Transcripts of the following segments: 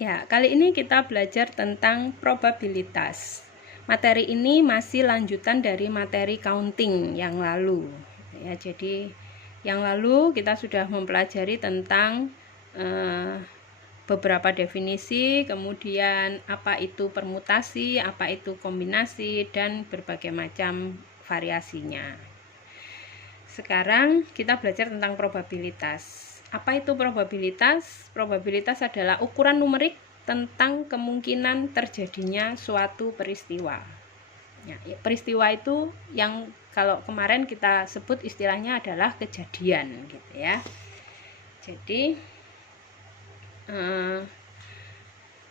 Ya, kali ini kita belajar tentang probabilitas. Materi ini masih lanjutan dari materi counting yang lalu. Ya, jadi yang lalu kita sudah mempelajari tentang beberapa definisi, kemudian apa itu permutasi, apa itu kombinasi, dan berbagai macam variasinya. Sekarang kita belajar tentang probabilitas. Apa itu probabilitas? Probabilitas adalah ukuran numerik tentang kemungkinan terjadinya suatu peristiwa. Ya, peristiwa itu yang kalau kemarin kita sebut istilahnya adalah kejadian, gitu ya. Jadi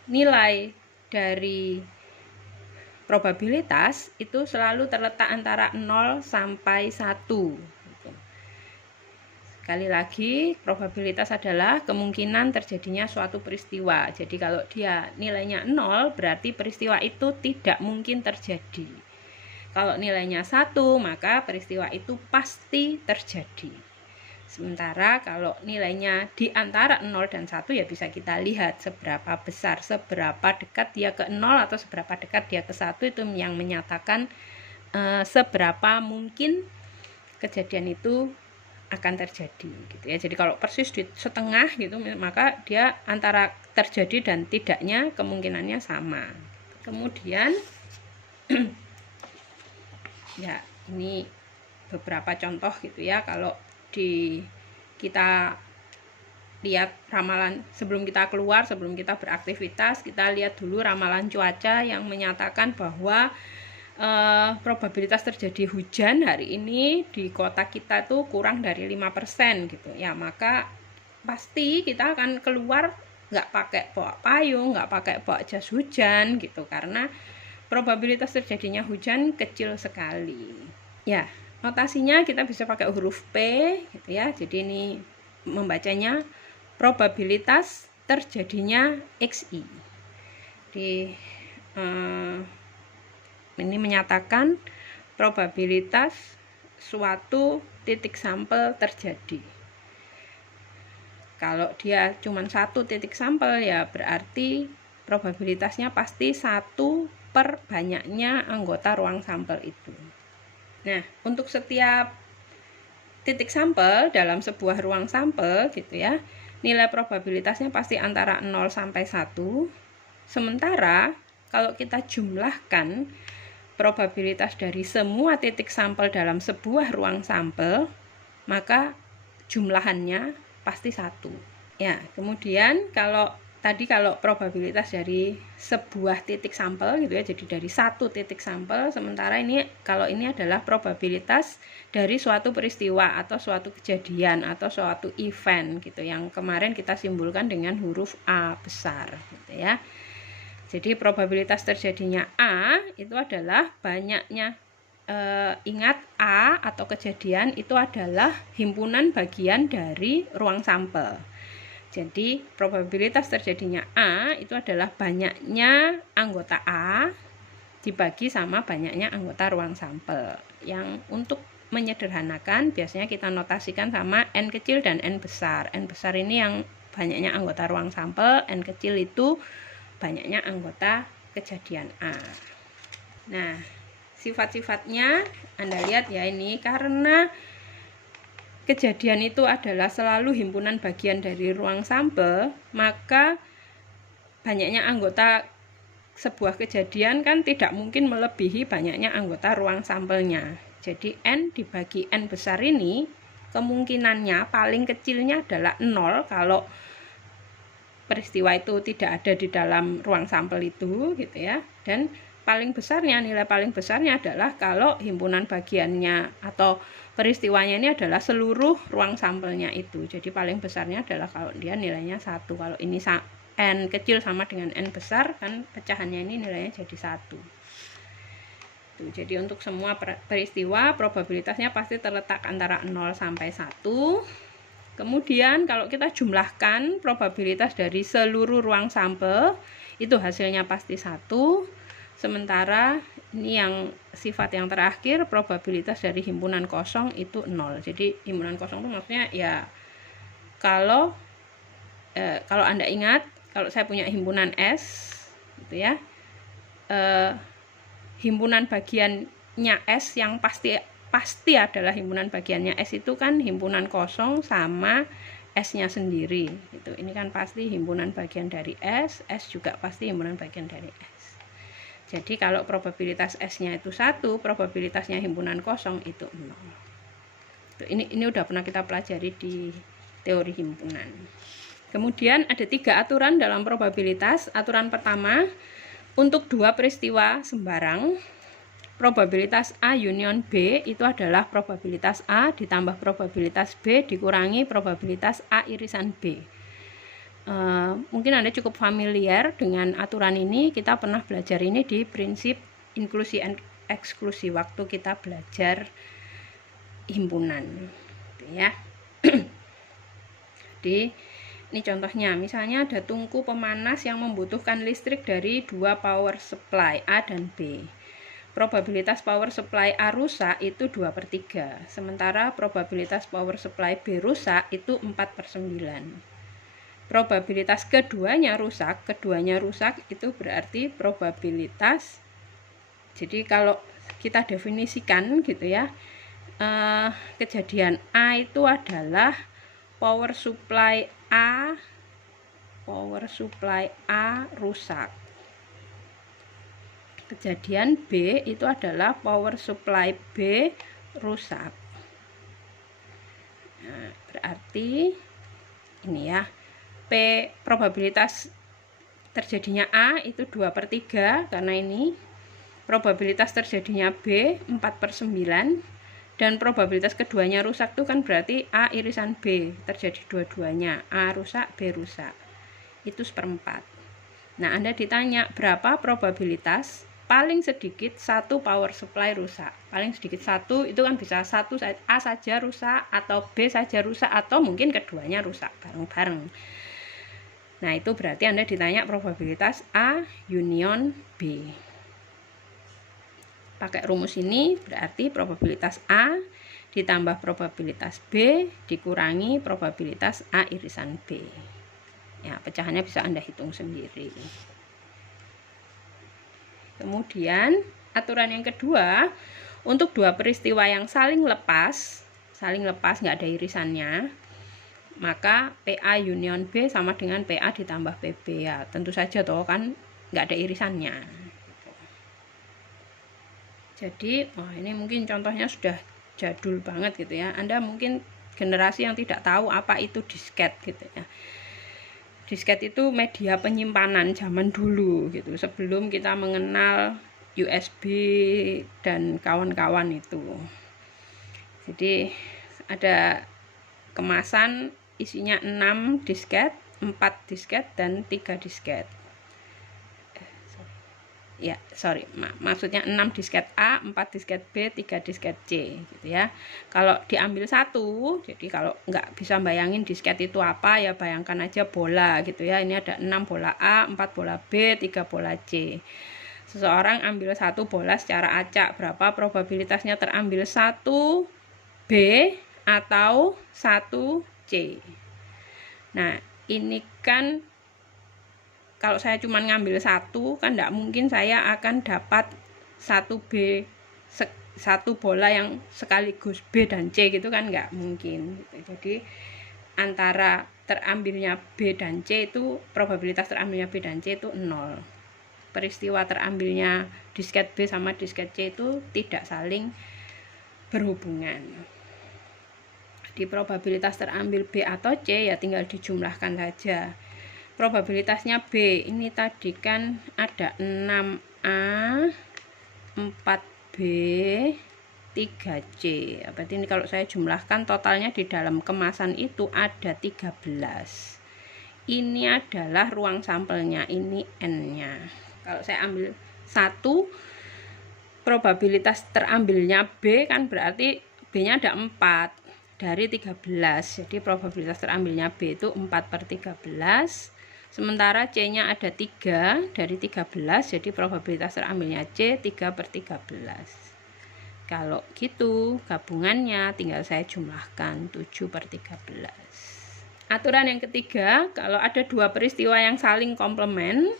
nilai dari probabilitas itu selalu terletak antara 0 sampai 1. Sekali lagi, probabilitas adalah kemungkinan terjadinya suatu peristiwa. Jadi kalau dia nilainya 0, berarti peristiwa itu tidak mungkin terjadi. Kalau nilainya 1, maka peristiwa itu pasti terjadi. Sementara kalau nilainya di antara 0 dan 1, ya bisa kita lihat seberapa besar, seberapa dekat dia ke 0 atau seberapa dekat dia ke 1, itu yang menyatakan seberapa mungkin kejadian itu akan terjadi, gitu ya. Jadi kalau persis di setengah gitu, maka dia antara terjadi dan tidaknya kemungkinannya sama. Kemudian ya, ini beberapa contoh gitu ya. Kalau kita lihat ramalan sebelum kita keluar, sebelum kita beraktivitas, kita lihat dulu ramalan cuaca yang menyatakan bahwa probabilitas terjadi hujan hari ini di kota kita tuh kurang dari 5% gitu ya. Maka pasti kita akan keluar nggak pakai bawa payung, nggak pakai bawa jas hujan gitu, karena probabilitas terjadinya hujan kecil sekali. Ya, notasinya kita bisa pakai huruf P gitu ya. Jadi ini membacanya probabilitas terjadinya XI. Di ini menyatakan probabilitas suatu titik sampel terjadi. Kalau dia cuma satu titik sampel, ya berarti probabilitasnya pasti 1 per banyaknya anggota ruang sampel itu. Nah, untuk setiap titik sampel dalam sebuah ruang sampel gitu ya, nilai probabilitasnya pasti antara 0 sampai 1. Sementara kalau kita jumlahkan probabilitas dari semua titik sampel dalam sebuah ruang sampel, maka jumlahannya pasti 1. Ya, kemudian kalau probabilitas dari sebuah titik sampel gitu ya, jadi dari satu titik sampel, sementara ini kalau ini adalah probabilitas dari suatu peristiwa atau suatu kejadian atau suatu event gitu, yang kemarin kita simbolkan dengan huruf A besar gitu ya. Jadi probabilitas terjadinya A itu adalah banyaknya, ingat A atau kejadian itu adalah himpunan bagian dari ruang sampel. Jadi probabilitas terjadinya A itu adalah banyaknya anggota A dibagi sama banyaknya anggota ruang sampel. Yang untuk menyederhanakan biasanya kita notasikan sama N kecil dan N besar. N besar ini yang banyaknya anggota ruang sampel, N kecil itu banyaknya anggota kejadian A. Nah, sifat-sifatnya Anda lihat ya, ini karena kejadian itu adalah selalu himpunan bagian dari ruang sampel, maka banyaknya anggota sebuah kejadian kan tidak mungkin melebihi banyaknya anggota ruang sampelnya. Jadi N dibagi N besar ini kemungkinannya paling kecilnya adalah 0 kalau peristiwa itu tidak ada di dalam ruang sampel itu gitu ya, dan paling besarnya, nilai paling besarnya adalah kalau himpunan bagiannya atau peristiwanya ini adalah seluruh ruang sampelnya itu. Jadi paling besarnya adalah kalau dia nilainya 1. Kalau ini N kecil sama dengan N besar, kan pecahannya ini nilainya jadi 1. Jadi untuk semua peristiwa probabilitasnya pasti terletak antara 0 sampai 1. Kemudian kalau kita jumlahkan probabilitas dari seluruh ruang sampel, itu hasilnya pasti 1. Sementara ini yang sifat yang terakhir, probabilitas dari himpunan kosong itu 0. Jadi himpunan kosong itu maksudnya ya, kalau Anda ingat kalau saya punya himpunan S gitu ya, himpunan bagiannya S yang pasti adalah himpunan bagiannya S itu kan himpunan kosong sama S-nya sendiri gitu. Ini kan pasti himpunan bagian dari S juga pasti himpunan bagian dari S. Jadi kalau probabilitas S-nya itu 1, probabilitasnya himpunan kosong itu 0. Ini udah pernah kita pelajari di teori himpunan. Kemudian ada 3 aturan dalam probabilitas. Aturan pertama, untuk 2 peristiwa sembarang, probabilitas A union B itu adalah probabilitas A ditambah probabilitas B dikurangi probabilitas A irisan B. Mungkin Anda cukup familiar dengan aturan ini. Kita pernah belajar ini di prinsip inklusi dan eksklusi waktu kita belajar himpunan ya. Ini contohnya, misalnya ada tungku pemanas yang membutuhkan listrik dari 2 power supply A dan B. Probabilitas power supply A rusak itu 2/3, sementara probabilitas power supply B rusak itu 4/9. Probabilitas keduanya rusak itu berarti probabilitas, jadi kalau kita definisikan gitu ya, kejadian A itu adalah power supply A rusak. Kejadian B itu adalah power supply B rusak. Nah, berarti ini ya, probabilitas terjadinya A itu 2/3 karena ini, probabilitas terjadinya B 4/9, dan probabilitas keduanya rusak itu kan berarti A irisan B, terjadi dua-duanya, A rusak, B rusak, itu 1/4. Nah, Anda ditanya berapa probabilitas paling sedikit 1 power supply rusak. Paling sedikit 1 itu kan bisa A saja rusak, atau B saja rusak, atau mungkin keduanya rusak bareng-bareng. Nah, itu berarti Anda ditanya probabilitas A union B. Pakai rumus ini berarti probabilitas A ditambah probabilitas B dikurangi probabilitas A irisan B. Ya, pecahannya bisa Anda hitung sendiri. Kemudian aturan yang kedua, untuk 2 peristiwa yang saling lepas nggak ada irisannya, maka PA union B sama dengan PA ditambah PB. Ya, tentu saja toh kan nggak ada irisannya. Jadi, ini mungkin contohnya sudah jadul banget gitu ya. Anda mungkin generasi yang tidak tahu apa itu disket gitu ya. Disket itu media penyimpanan zaman dulu gitu, sebelum kita mengenal USB dan kawan-kawan itu. Jadi ada kemasan isinya 6 disket, 4 disket, dan 3 disket. Maksudnya 6 disket A, 4 disket B, 3 disket C gitu ya. Kalau diambil satu, jadi kalau nggak bisa bayangin disket itu apa, ya bayangkan aja bola gitu ya. Ini ada 6 bola A, 4 bola B, 3 bola C. Seseorang ambil 1 bola secara acak, berapa probabilitasnya terambil 1 B atau 1 C? Nah, ini kan kalau saya cuma ngambil 1 kan tidak mungkin saya akan dapat 1 bola yang sekaligus B dan C gitu kan, nggak mungkin gitu. Jadi antara terambilnya B dan C itu, probabilitas terambilnya B dan C itu 0. Peristiwa terambilnya disket B sama disket C itu tidak saling berhubungan. Di probabilitas terambil B atau C ya tinggal dijumlahkan saja. Probabilitasnya B ini tadi kan ada 6A, 4B, 3C. Berarti ini kalau saya jumlahkan totalnya di dalam kemasan itu ada 13. Ini adalah ruang sampelnya, ini N-nya. Kalau saya ambil 1, probabilitas terambilnya B kan berarti B-nya ada 4 dari 13. Jadi probabilitas terambilnya B itu 4/13. Sementara C-nya ada 3 dari 13, jadi probabilitas terambilnya C 3/13. Kalau gitu, gabungannya tinggal saya jumlahkan 7/13. aturan yang ketiga, kalau ada dua peristiwa yang saling komplement,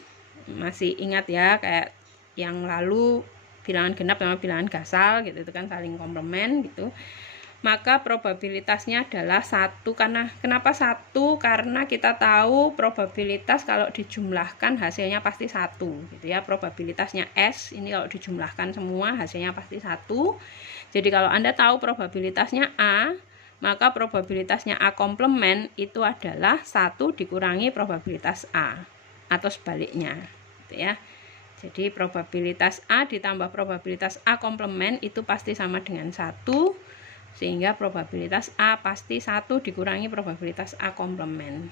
masih ingat ya kayak yang lalu bilangan genap sama bilangan gasal gitu, itu kan saling komplement gitu, maka probabilitasnya adalah 1. Karena kenapa 1? Karena kita tahu probabilitas kalau dijumlahkan hasilnya pasti 1 gitu ya. Probabilitasnya S ini kalau dijumlahkan semua hasilnya pasti 1. Jadi kalau Anda tahu probabilitasnya A, maka probabilitasnya A komplement itu adalah 1 dikurangi probabilitas A atau sebaliknya gitu ya. Jadi probabilitas A ditambah probabilitas A komplement itu pasti sama dengan 1, sehingga probabilitas A pasti 1 dikurangi probabilitas A komplement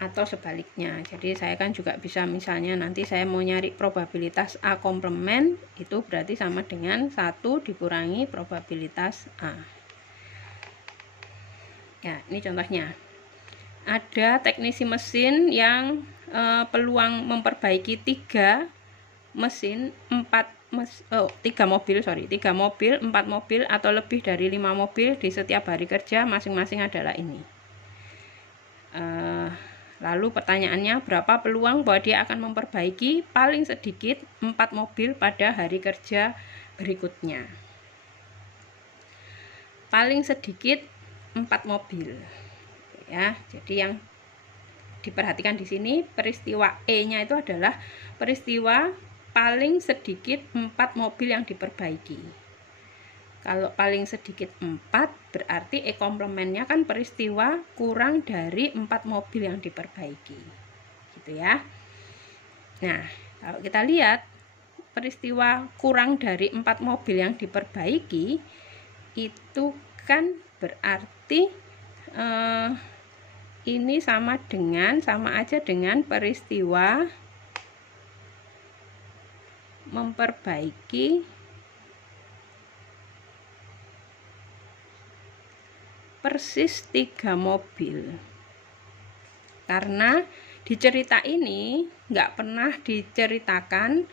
atau sebaliknya. Jadi saya kan juga bisa, misalnya nanti saya mau nyari probabilitas A komplement, itu berarti sama dengan 1 dikurangi probabilitas A. Ya, ini contohnya. Ada teknisi mesin yang peluang memperbaiki 3 mesin, 3 mobil, 4 mobil atau lebih dari 5 mobil di setiap hari kerja masing-masing adalah ini. Lalu pertanyaannya, berapa peluang bahwa dia akan memperbaiki paling sedikit 4 mobil pada hari kerja berikutnya? Paling sedikit 4 mobil. Ya, jadi yang diperhatikan di sini peristiwa E-nya itu adalah peristiwa paling sedikit 4 mobil yang diperbaiki. Kalau paling sedikit 4 berarti E komplementnya kan peristiwa kurang dari 4 mobil yang diperbaiki. Gitu ya. Nah, kalau kita lihat peristiwa kurang dari 4 mobil yang diperbaiki itu kan berarti ini sama aja dengan peristiwa memperbaiki persis 3 mobil. Karena di cerita ini nggak pernah diceritakan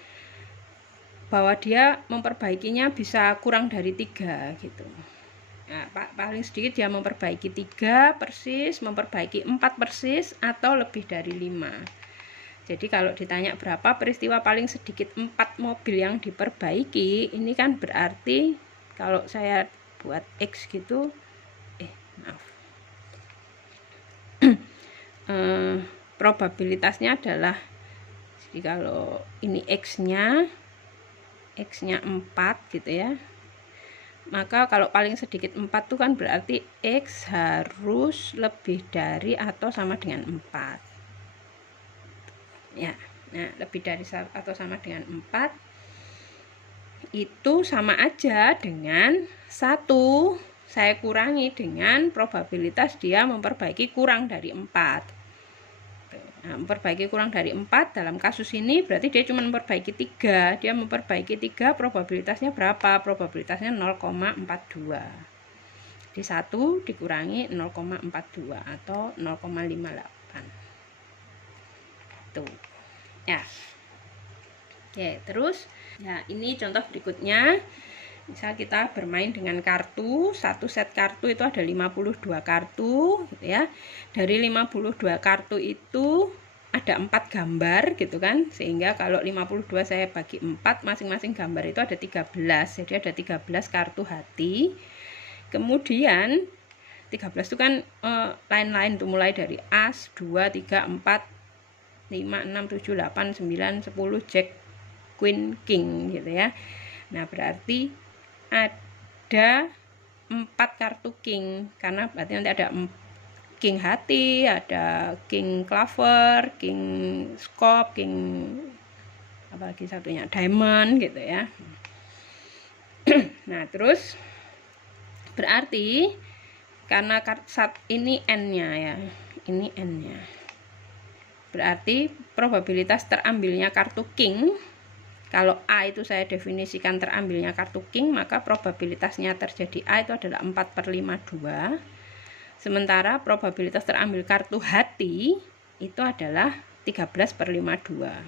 bahwa dia memperbaikinya bisa kurang dari 3 gitu. Nah, paling sedikit dia memperbaiki 3 persis, memperbaiki 4 persis, atau lebih dari 5. Jadi kalau ditanya berapa peristiwa paling sedikit 4 mobil yang diperbaiki, ini kan berarti kalau saya buat X gitu, probabilitasnya adalah, jadi kalau ini X-nya 4 gitu ya, maka kalau paling sedikit 4 itu kan berarti X harus lebih dari atau sama dengan 4 ya. Nah, lebih dari atau sama dengan 4 itu sama aja dengan 1 saya kurangi dengan probabilitas dia memperbaiki kurang dari 4. Nah, memperbaiki kurang dari 4 dalam kasus ini berarti dia cuma memperbaiki 3. Dia memperbaiki 3, probabilitasnya berapa? Probabilitasnya 0,42. Jadi 1 dikurangi 0,42 atau 0,58. Tuh. Ya. Oke, terus ya ini contoh berikutnya. Misal kita bermain dengan kartu, satu set kartu itu ada 52 kartu gitu ya. Dari 52 kartu itu ada 4 gambar gitu kan. Sehingga kalau 52 saya bagi 4, masing-masing gambar itu ada 13. Jadi ada 13 kartu hati. Kemudian 13 itu kan lain-lain tuh, mulai dari as, 2, 3, 4, 5, 6, 7, 8, 9, 10, jack, queen, king gitu ya. Nah, berarti ada 4 kartu king, karena berarti nanti ada king hati, ada king clover, king scope, king apalagi satunya diamond gitu ya. Nah, terus berarti karena ini n-nya ya, ini n-nya, berarti probabilitas terambilnya kartu king, kalau A itu saya definisikan terambilnya kartu king, maka probabilitasnya terjadi A itu adalah 4/52. Sementara probabilitas terambil kartu hati itu adalah 13/52.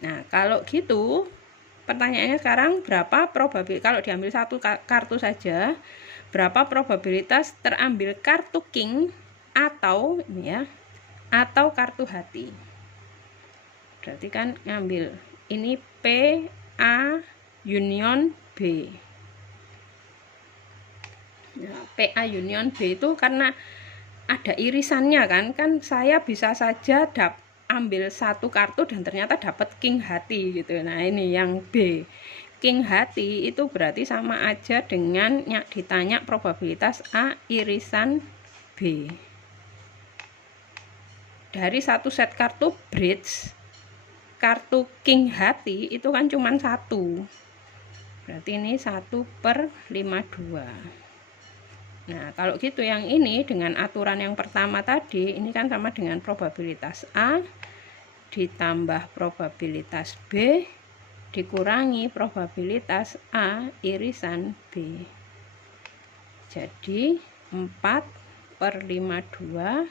Nah, kalau gitu pertanyaannya sekarang berapa probabilitas, kalau diambil satu kartu saja, berapa probabilitas terambil kartu king atau ini ya, atau kartu hati. Berarti kan ngambil ini P A union B. Nah, P A union B itu karena ada irisannya kan saya bisa saja ambil satu kartu dan ternyata dapat king hati gitu. Nah, ini yang B. King hati itu berarti sama aja dengan ditanya probabilitas A irisan B. Dari satu set kartu bridge, kartu king hati itu kan cuma satu. Berarti ini 1/52. Nah, kalau gitu yang ini dengan aturan yang pertama tadi, ini kan sama dengan probabilitas A ditambah probabilitas B dikurangi probabilitas A irisan B. Jadi 4/52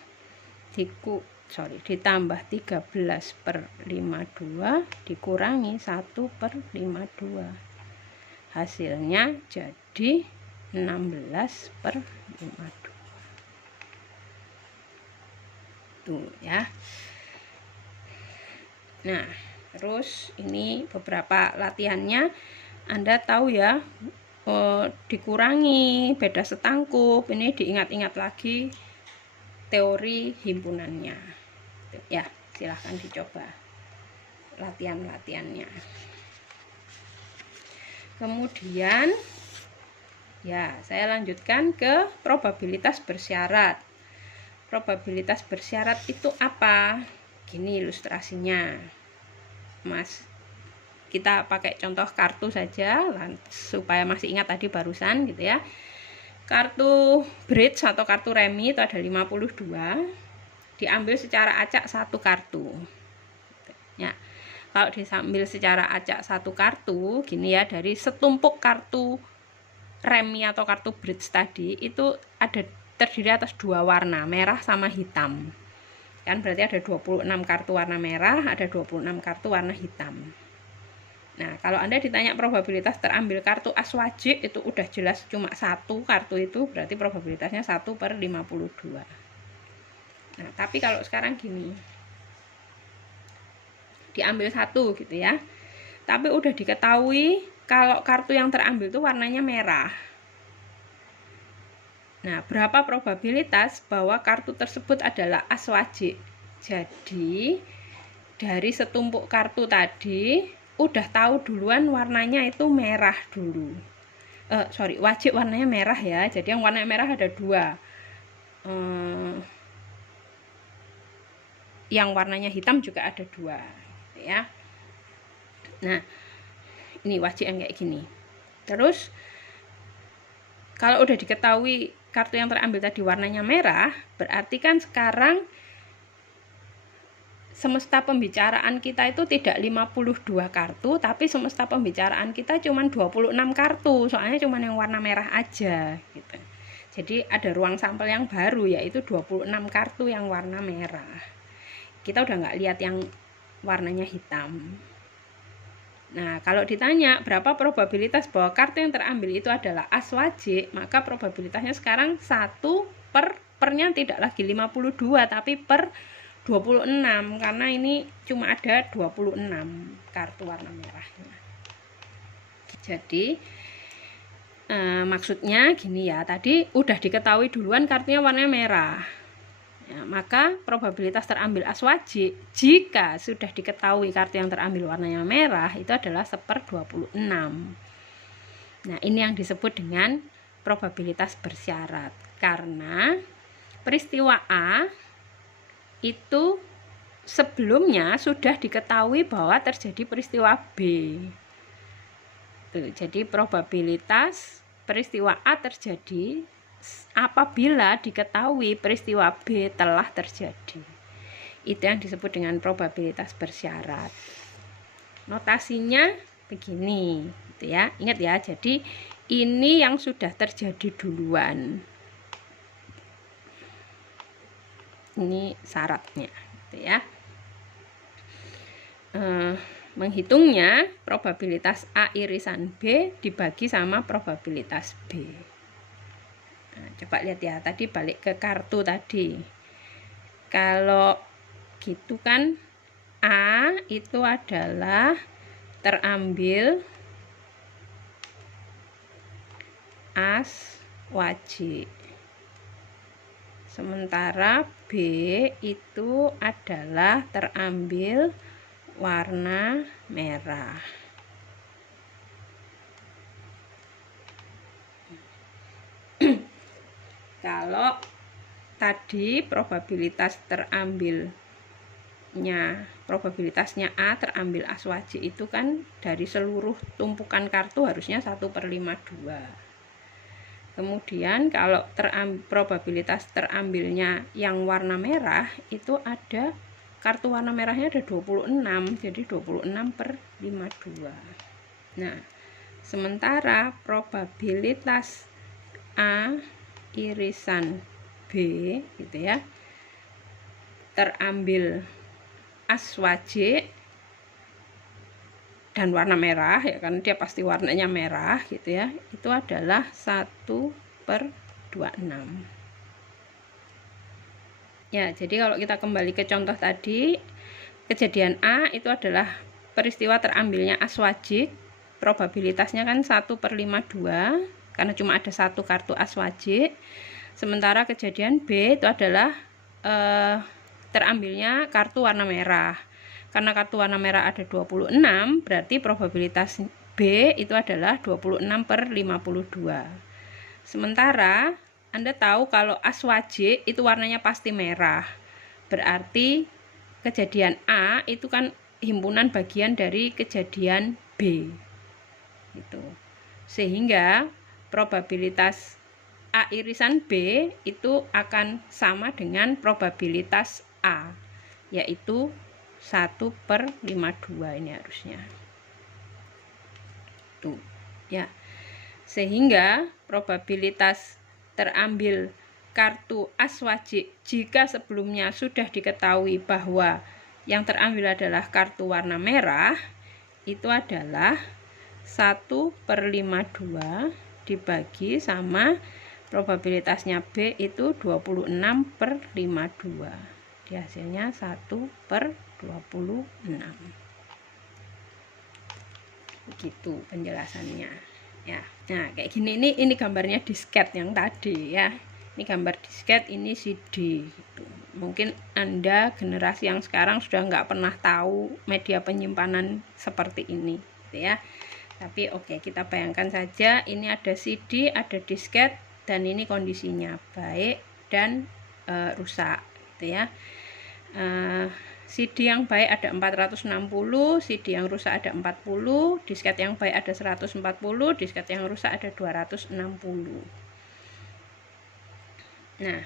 ditambah 13/52 dikurangi 1/52. Hasilnya jadi 16/52. Tuh ya. Nah, terus ini beberapa latihannya Anda tahu ya, dikurangi beda setangkup, ini diingat-ingat lagi teori himpunannya ya. Silahkan dicoba latihan-latihannya. Kemudian ya, saya lanjutkan ke probabilitas bersyarat. Probabilitas bersyarat itu apa? Gini ilustrasinya, Mas. Kita pakai contoh kartu saja supaya masih ingat tadi barusan gitu ya. Kartu bridge atau kartu remi itu ada 52. Diambil secara acak satu kartu. Ya. Kalau diambil secara acak satu kartu, gini ya, dari setumpuk kartu remi atau kartu bridge tadi itu terdiri atas dua warna, merah sama hitam. Kan berarti ada 26 kartu warna merah, ada 26 kartu warna hitam. Nah, kalau Anda ditanya probabilitas terambil kartu as wajib, itu udah jelas cuma satu kartu itu, berarti probabilitasnya 1/52. Nah, tapi kalau sekarang gini, diambil satu gitu ya, tapi udah diketahui kalau kartu yang terambil itu warnanya merah. Nah, berapa probabilitas bahwa kartu tersebut adalah as wajib? Jadi, dari setumpuk kartu tadi, udah tahu duluan warnanya itu merah dulu. Wajib warnanya merah ya. Jadi yang warna merah ada dua. Yang warnanya hitam juga ada dua. Ya. Nah, ini wajib yang kayak gini. Terus, kalau udah diketahui kartu yang terambil tadi warnanya merah, berarti kan sekarang semesta pembicaraan kita itu tidak 52 kartu, tapi semesta pembicaraan kita cuma 26 kartu, soalnya cuma yang warna merah aja gitu. Jadi ada ruang sampel yang baru, yaitu 26 kartu yang warna merah. Kita udah nggak lihat yang warnanya hitam. Nah, kalau ditanya berapa probabilitas bahwa kartu yang terambil itu adalah as wajib, maka probabilitasnya sekarang 1/pernya tidak lagi 52 tapi per 26, karena ini cuma ada 26 kartu warna merahnya. Jadi maksudnya gini ya, tadi udah diketahui duluan kartunya warnanya merah. Ya, maka probabilitas terambil as wajib jika sudah diketahui kartu yang terambil warnanya merah itu adalah 1/26. Nah, ini yang disebut dengan probabilitas bersyarat, karena peristiwa A itu sebelumnya sudah diketahui bahwa terjadi peristiwa B. Tuh, jadi probabilitas peristiwa A terjadi apabila diketahui peristiwa B telah terjadi. Itu yang disebut dengan probabilitas bersyarat. Notasinya begini, gitu ya. Ingat ya, jadi ini yang sudah terjadi duluan. Ini syaratnya, gitu ya. Menghitungnya probabilitas A irisan B dibagi sama probabilitas B. coba lihat ya, tadi balik ke kartu tadi. Kalau gitu kan A itu adalah terambil as wajik. Sementara B itu adalah terambil warna merah. Kalau tadi probabilitasnya A terambil as wajik itu kan dari seluruh tumpukan kartu harusnya 1/52. Kemudian kalau probabilitas terambilnya yang warna merah itu ada kartu warna merahnya ada 26, jadi 26/52. Nah, sementara probabilitas A irisan B gitu ya, terambil as wajik dan warna merah ya kan, dia pasti warnanya merah gitu ya, itu adalah 1/26. Ya, jadi kalau kita kembali ke contoh tadi, kejadian A itu adalah peristiwa terambilnya as wajik, probabilitasnya kan 1/52 karena cuma ada satu kartu as wajik. Sementara kejadian B itu adalah terambilnya kartu warna merah. Karena kartu warna merah ada 26, berarti probabilitas B itu adalah 26/52. Sementara Anda tahu kalau as wajik itu warnanya pasti merah. Berarti kejadian A itu kan himpunan bagian dari kejadian B. Gitu. Sehingga probabilitas A irisan B itu akan sama dengan probabilitas A, yaitu 1/52 ini harusnya. Tuh, ya. Sehingga probabilitas terambil kartu as wajik jika sebelumnya sudah diketahui bahwa yang terambil adalah kartu warna merah itu adalah 1/52 dibagi sama probabilitasnya B itu 26/52. Di hasilnya 1/26. Begitu penjelasannya ya. Nah, kayak gini, ini gambarnya disket yang tadi ya. Ini gambar disket, ini CD gitu. Mungkin Anda generasi yang sekarang sudah nggak pernah tahu media penyimpanan seperti ini gitu ya. Tapi oke, kita bayangkan saja ini ada CD, ada disket, dan ini kondisinya baik dan rusak gitu ya. CD yang baik ada 460, CD yang rusak ada 40, disket yang baik ada 140, disket yang rusak ada 260. Nah,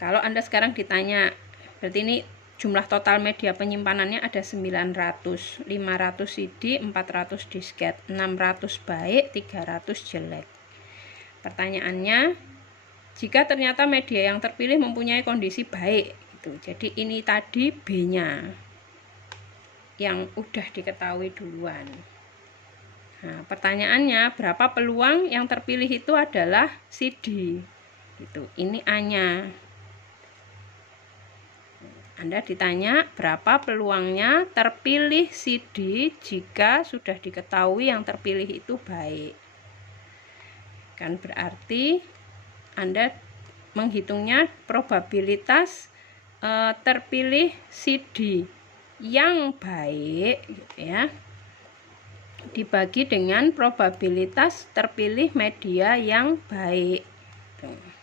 kalau Anda sekarang ditanya, berarti ini jumlah total media penyimpanannya ada 900, 500 CD, 400 disket, 600 baik, 300 jelek. Pertanyaannya, jika ternyata media yang terpilih mempunyai kondisi baik, gitu. Jadi ini tadi B-nya yang udah diketahui duluan. Nah, pertanyaannya, berapa peluang yang terpilih itu adalah CD? Gitu. Ini A-nya. Anda ditanya berapa peluangnya terpilih CD jika sudah diketahui yang terpilih itu baik. Kan berarti Anda menghitungnya probabilitas terpilih CD yang baik gitu ya, dibagi dengan probabilitas terpilih media yang baik. Tuh.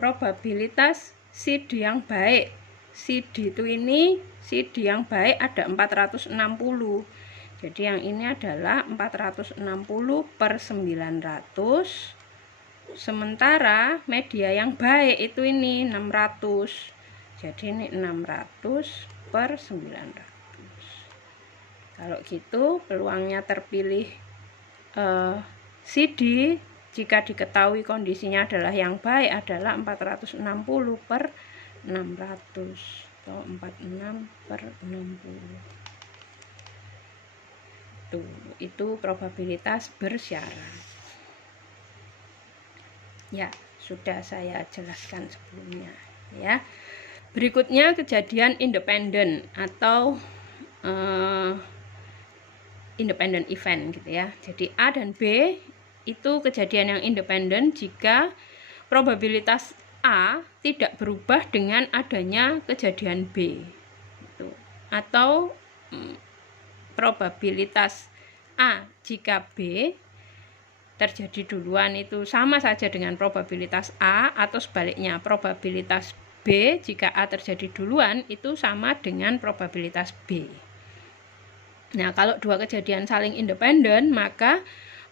Probabilitas CD yang baik, CD itu ini CD yang baik ada 460, jadi yang ini adalah 460/900, sementara media yang baik itu ini 600, jadi ini 600/900. Kalau gitu peluangnya terpilih CD jika diketahui kondisinya adalah yang baik adalah 460/600 atau 46/60. Tuh, itu probabilitas bersyarat. Ya, sudah saya jelaskan sebelumnya ya. Berikutnya kejadian independen atau independent event gitu ya. Jadi A dan B itu kejadian yang independen jika probabilitas A tidak berubah dengan adanya kejadian B gitu. Atau probabilitas A jika B terjadi duluan itu sama saja dengan probabilitas A, atau sebaliknya probabilitas B jika A terjadi duluan itu sama dengan probabilitas B. Nah, kalau dua kejadian saling independen, maka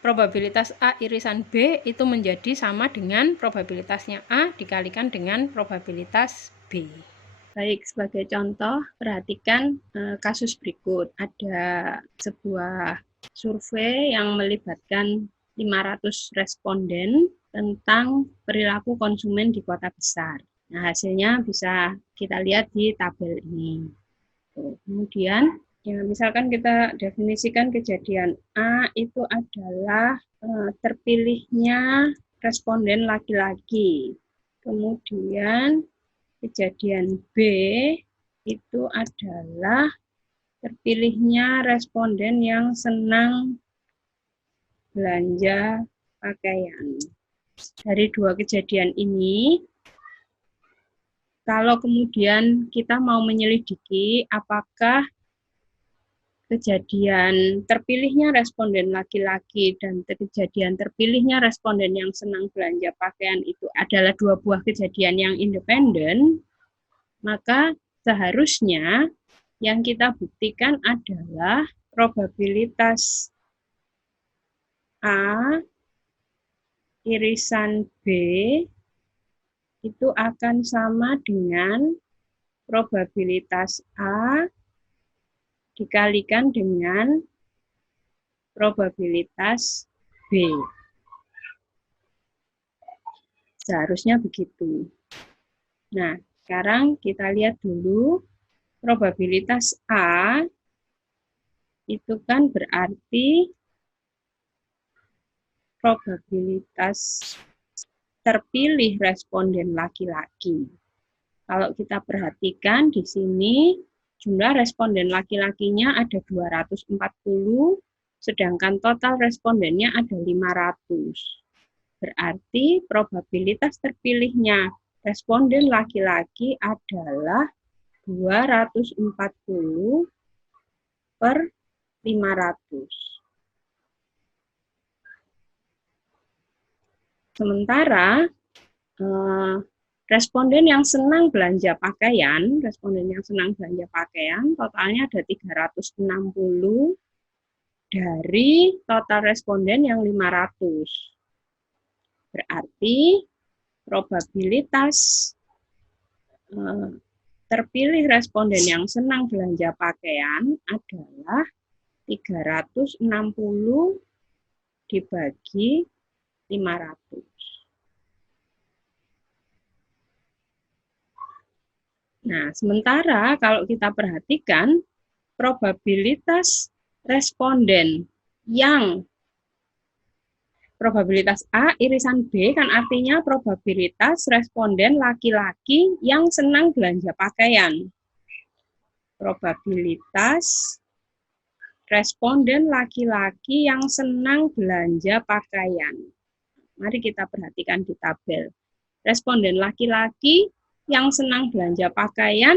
probabilitas A irisan B itu menjadi sama dengan probabilitasnya A dikalikan dengan probabilitas B. Baik, sebagai contoh, perhatikan kasus berikut. Ada sebuah survei yang melibatkan 500 responden tentang perilaku konsumen di kota besar. Nah, hasilnya bisa kita lihat di tabel ini. Kemudian, ya, misalkan kita definisikan kejadian A itu adalah terpilihnya responden laki-laki. Kemudian, kejadian B itu adalah terpilihnya responden yang senang belanja pakaian. Dari dua kejadian ini, kalau kemudian kita mau menyelidiki apakah kejadian terpilihnya responden laki-laki dan kejadian terpilihnya responden yang senang belanja pakaian itu adalah dua buah kejadian yang independen, maka seharusnya yang kita buktikan adalah probabilitas A irisan B itu akan sama dengan probabilitas A dikalikan dengan probabilitas B. Seharusnya begitu. Nah, sekarang kita lihat dulu probabilitas A itu kan berarti probabilitas terpilih responden laki-laki. Kalau kita perhatikan di sini jumlah responden laki-lakinya ada 240, sedangkan total respondennya ada 500. Berarti probabilitas terpilihnya responden laki-laki adalah 240 per 500. Sementara responden yang senang belanja pakaian, totalnya ada 360 dari total responden yang 500. Berarti probabilitas terpilih responden yang senang belanja pakaian adalah 360 dibagi 500. Nah, sementara kalau kita perhatikan probabilitas responden yang probabilitas A irisan B kan artinya probabilitas responden laki-laki yang senang belanja pakaian. Probabilitas responden laki-laki yang senang belanja pakaian. Mari kita perhatikan di tabel. Responden laki-laki yang senang belanja pakaian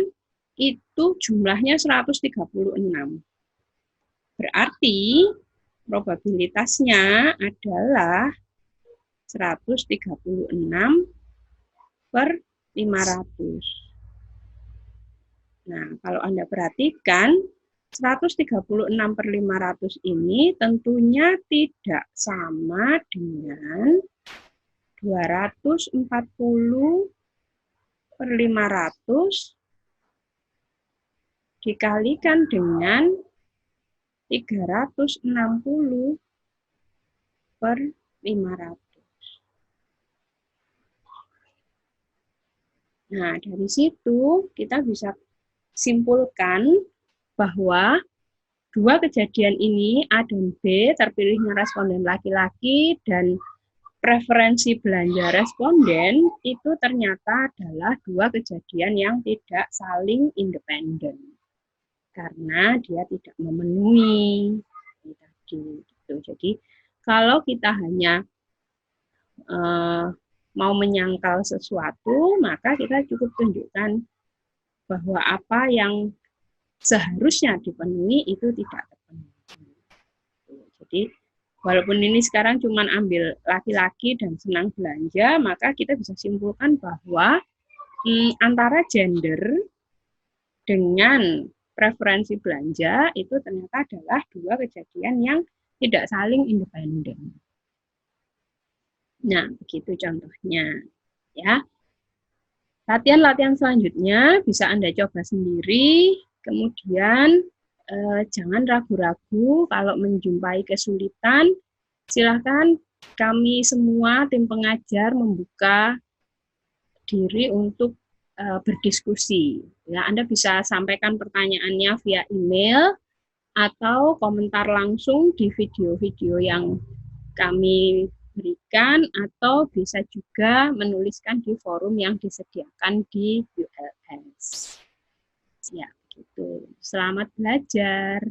itu jumlahnya 136. Berarti probabilitasnya adalah 136 per 500. Nah, kalau Anda perhatikan, 136 per 500 ini tentunya tidak sama dengan 240 per 500 dikalikan dengan 360 per 500. Nah, dari situ kita bisa simpulkan bahwa dua kejadian ini A dan B terpilihnya responden laki-laki dan preferensi belanja responden itu ternyata adalah dua kejadian yang tidak saling independen karena dia tidak memenuhi tadi gitu. Jadi kalau kita hanya mau menyangkal sesuatu, maka kita cukup tunjukkan bahwa apa yang seharusnya dipenuhi itu tidak terpenuhi. Jadi walaupun ini sekarang cuma ambil laki-laki dan senang belanja, maka kita bisa simpulkan bahwa antara gender dengan preferensi belanja itu ternyata adalah dua kejadian yang tidak saling independen. Nah, begitu contohnya. Ya. Latihan-latihan selanjutnya bisa Anda coba sendiri, kemudian jangan ragu-ragu kalau menjumpai kesulitan, silakan kami semua tim pengajar membuka diri untuk berdiskusi. Ya, Anda bisa sampaikan pertanyaannya via email atau komentar langsung di video-video yang kami berikan, atau bisa juga menuliskan di forum yang disediakan di ULS. Ya, gitu. Selamat belajar.